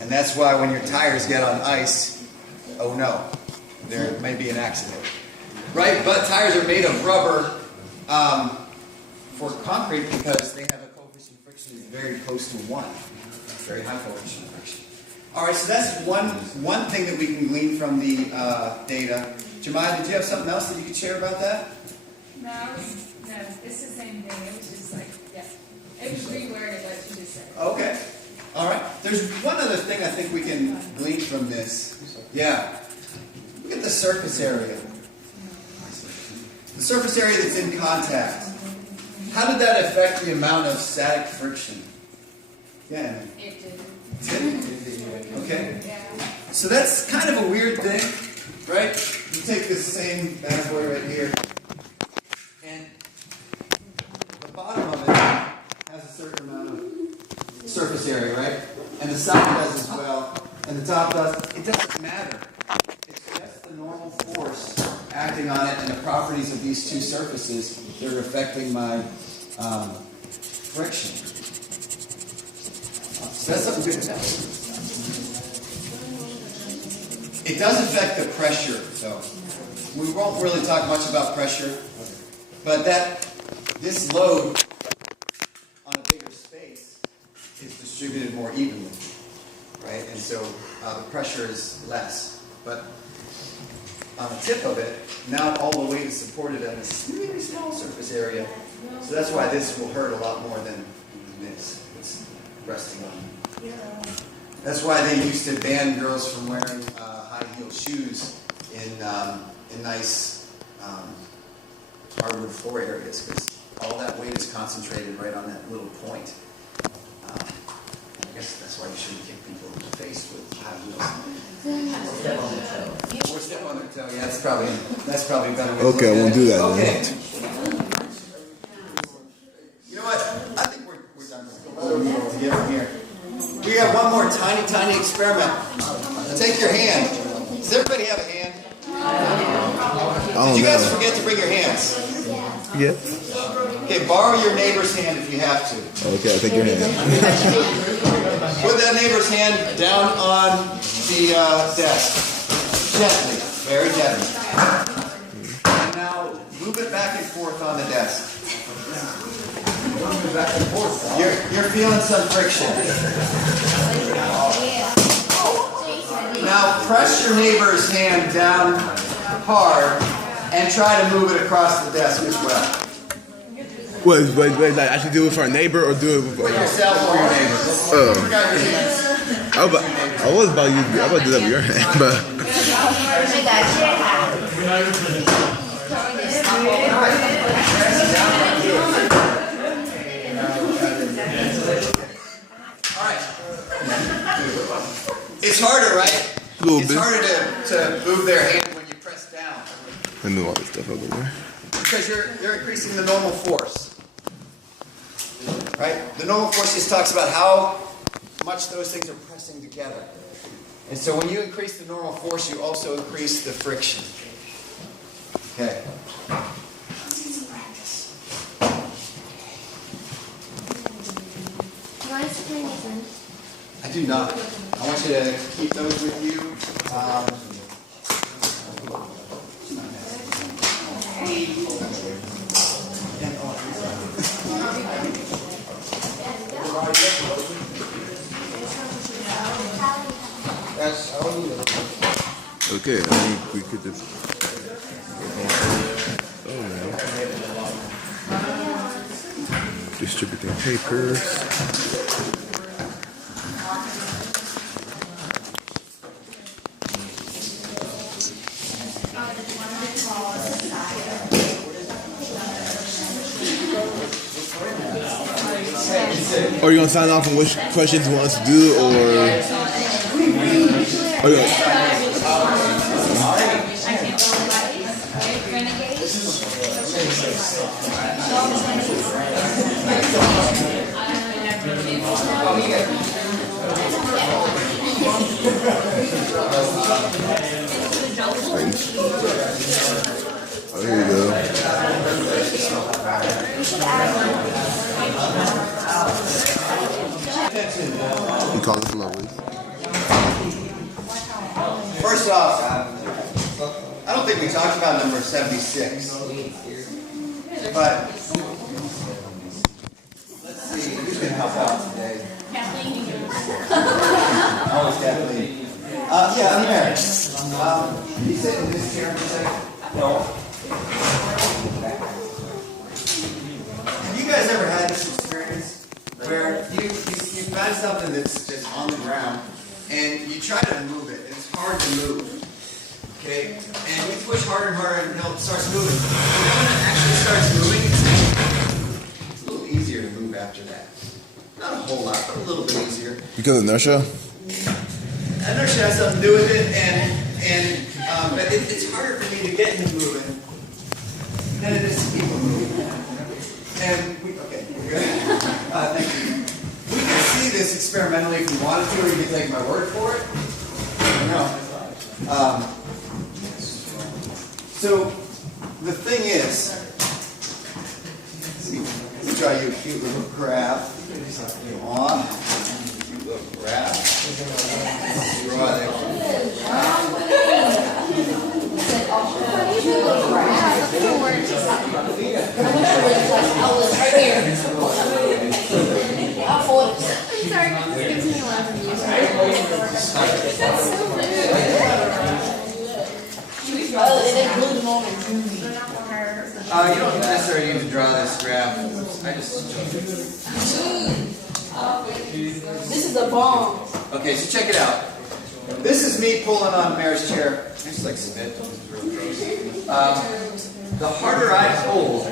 And that's why when your tires get on ice, oh no, there may be an accident. Right? But tires are made of rubber for concrete because they have a coefficient of friction that's very close to 1. Very high coefficient of friction. All right, so that's one thing that we can glean from the data. Jemima, did you have something else that you could share about that? No, it's the same thing. It was just like, yeah. It was reworded what you just said. Okay. All right. There's one other thing I think we can glean from this. Yeah. Look at the surface area. The surface area that's in contact. How did that affect the amount of static friction? Yeah. It did. Okay. Yeah. So that's kind of a weird thing, right? You take this same bad boy right here, and the bottom of it has a certain amount of surface area, right? And the side does as well, and the top does. It doesn't matter. It's just the normal force acting on it and the properties of these two surfaces that are affecting my friction. So that's something good to know. It does affect the pressure, though. We won't really talk much about pressure, but this load on a bigger space is distributed more evenly, right? And so the pressure is less. But on the tip of it, now all the weight is supported on this really small surface area. So that's why this will hurt a lot more than this. It's resting on. That's why they used to ban girls from wearing high-heeled shoes in nice hardwood floor areas, because all that weight is concentrated right on that little point. I guess that's why you shouldn't kick people in the face with high heels. Or step on their toe. Yeah, that's probably a better way to Okay, I won't do that. Okay. You know what? I think we're done to get from here. We got one more tiny experiment. Take your hand. Does everybody have a hand? Did you guys forget to bring your hands? Yeah. Okay, borrow your neighbor's hand if you have to. Okay, I'll take your hand. Put that neighbor's hand down on the desk. Gently, very gently. And now move it back and forth on the desk. You're feeling some friction. Now press your neighbor's hand down hard and try to move it across the desk as well. Wait, like I should do it for a neighbor or do it For yourself or your neighbor. Oh. You got your hands. I was about to do that with your hand, but It's harder, right? A little it's bit. harder to move their hand when you press down. I knew all this stuff over there. Because you're increasing the normal force. Right? The normal force just talks about how much those things are pressing together. And so when you increase the normal force, you also increase the friction. Okay. I do not. I want you to keep those with you. Okay, I think we could just. Oh man. Distributing papers. Are you gonna sign off on which questions you want us to do, or? There you go. attention. We call this lovely. First off, I don't think we talked about number 76. But let's see, who's going to help out today? Always Kathleen. Yeah, I'm there. Can you sit in this chair for a second? No. Have you guys ever had this experience where you find something that's just on the ground and you try to move it and it's hard to move? Okay? And you push harder and harder until it starts moving. And then when it actually starts moving, it's a little easier to move after that. Not a whole lot, but a little bit easier. Because of inertia? Inertia has something to do with it, but it's harder for me to get him moving than it is to keep him moving. And okay, good. Thank you. We can see this experimentally if we wanted to, or you can take my word for it. No. So the thing is, let me try you a cute little graph. On. Cute little graph. Draw there. You don't necessarily need to draw this graph. This is a bomb. Okay, so check it out. This is me pulling on Mare's chair. It's like spit. The harder I pulled,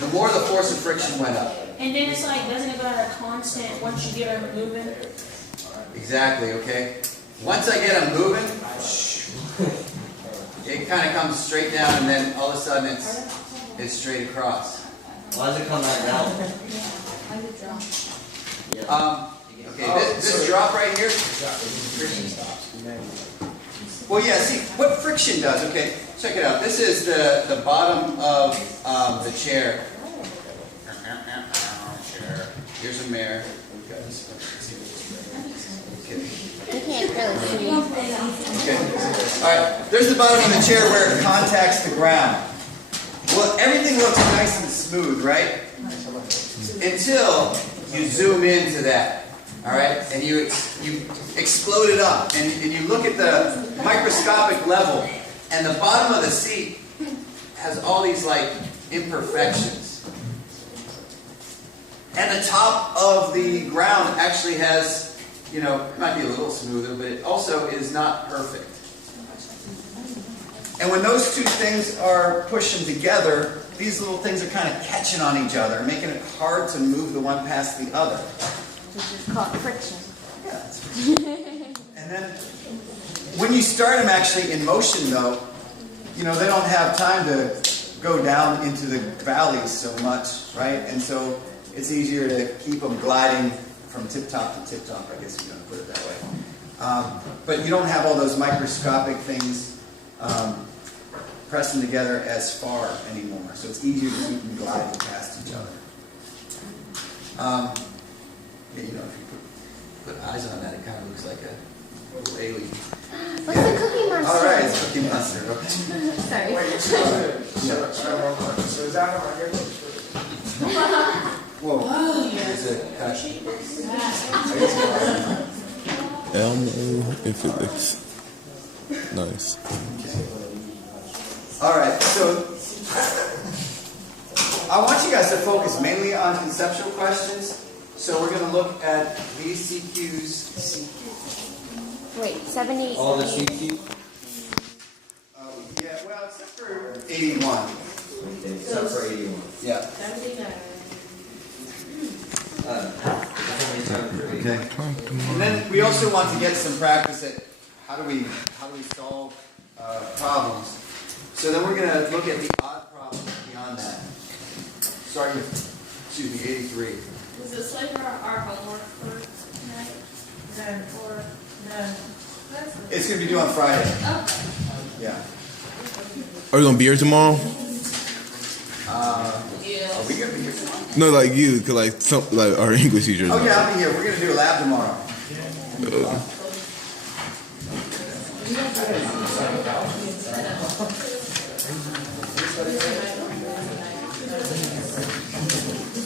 the more the force of friction went up. And then it's like, doesn't it go at a constant once you get them moving? Exactly, okay? Once I get them moving, it kind of comes straight down and then all of a sudden it's straight across. Why does it come back down? Okay, this drop right here. Well, yeah, see, what friction does, okay, check it out. This is the bottom of the chair. Here's a mare. Okay. You can't really see. Okay. All right, there's the bottom of the chair where it contacts the ground. Well, everything looks nice and smooth, right? Until you zoom into that. All right, and you explode it up, and you look at the microscopic level, and the bottom of the seat has all these like imperfections, and the top of the ground actually has, it might be a little smoother, but it also is not perfect. And when those two things are pushing together, these little things are kind of catching on each other, making it hard to move the one past the other. Which is called friction. Yeah, that's friction. And then when you start them actually in motion, though, they don't have time to go down into the valleys so much, right? And so it's easier to keep them gliding from tip-top to tip-top, I guess you're going to put it that way. But you don't have all those microscopic things pressing together as far anymore. So it's easier to keep them gliding past each other. If you put eyes on that, it kind of looks like a little alien. What's the Cookie Monster? All right, it's Cookie Monster. Okay. Sorry. So is that how I get Whoa. There's a cut. Elmo and Felix. Nice. All right, so I want you guys to focus mainly on conceptual questions. So we're going to look at these CQs. Wait, 70. All the CQ? Yeah, well, except for 81. Except for 81. Yeah. 79. Okay. And then we also want to get some practice at how do we solve problems. So then we're going to look at the odd problems beyond that. Starting with, 83. Is this like our homework for tonight? Or no? It's going to be due on Friday. Oh. Yeah. Are you gonna be here tomorrow? Are we going to be here tomorrow? No, like you, cause like some like our English teachers. Oh yeah, I'll be here. We're gonna do a lab tomorrow.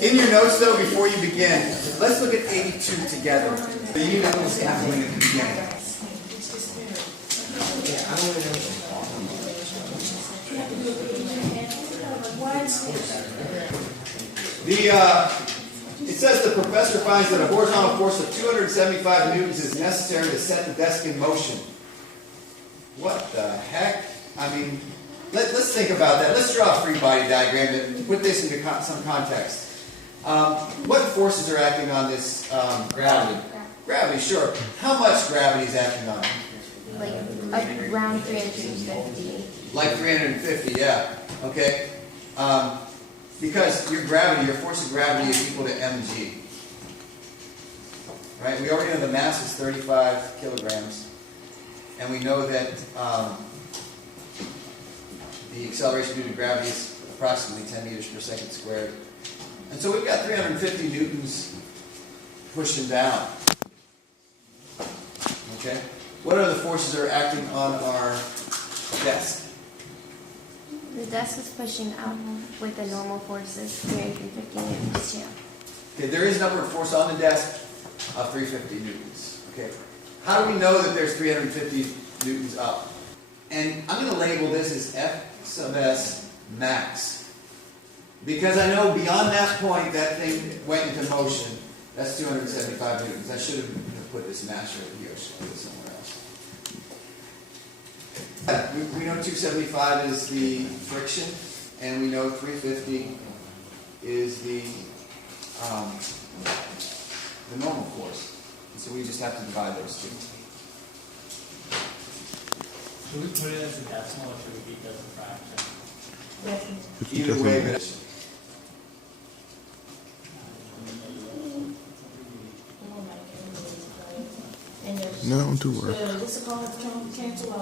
In your notes though, before you begin, let's look at 82 together. The unit was happening at the beginning. It says the professor finds that a horizontal force of 275 newtons is necessary to set the desk in motion. What the heck? I mean, let's think about that. Let's draw a free body diagram and put this into some context. What forces are acting on this? Gravity. Gravity, sure. How much gravity is acting on it? Like around 350. Like 350, yeah. Okay. Because your force of gravity is equal to mg. Right? We already know the mass is 35 kilograms. And we know that the acceleration due to gravity is approximately 10 meters per second squared. And so we've got 350 newtons pushing down. Okay? What are the forces that are acting on our desk? The desk is pushing up with the normal forces, 350 newtons too. Okay, there is an upward force on the desk of 350 newtons. Okay? How do we know that there's 350 newtons up? And I'm going to label this as F sub S max. Because I know beyond that point, that thing went into motion. That's 275 newtons. I should have put this mass right here. I should put it somewhere else. We know 275 is the friction, and we know 350 is the normal force. And so we just have to divide those two. Should we put it as a decimal or should we keep it as a fraction? Either way, but No, I'm too worried. What's it called? Cancel out.